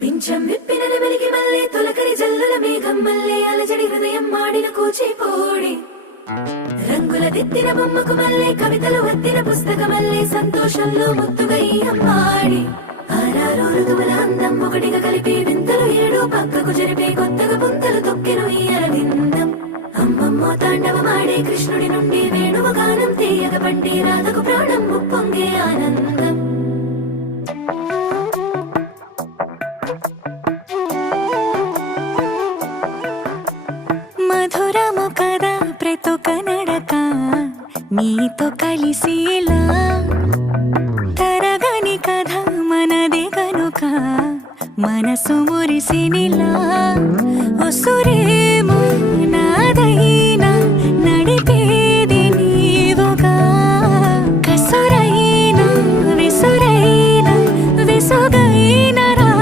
పింఛం విప్పిన నెమలికి మల్లె తొలకరి జల్లుల మేఘం మల్లె అలజడి హృదయం మాడిన కూచిపోడి రంగుల దిద్దిన బొమ్మకు మల్లె కవితలు వద్దిన పుస్తక మల్లె సంతోషంలో ముద్దుగా ఈ అమ్మాడి ఆరారు ఋతువుల అందం ఒకటిగా కలిపి వింతలు ఏడు పక్కకు జరిపే కొత్తగా పుంతలు తొక్కెను ఈ అరవిందం అమ్మమ్మో తాండవమాడే కృష్ణుడి నుండి వేణువ గానం తీయగ పండి రాధకు ప్రాణం ముప్పొంగే ఆనందం మధురము కదా ప్రతొక నడక నీతో కలిసేలా తరగని కథ మనదే కనుక మనసు మురిసినిలా ఉసురేమో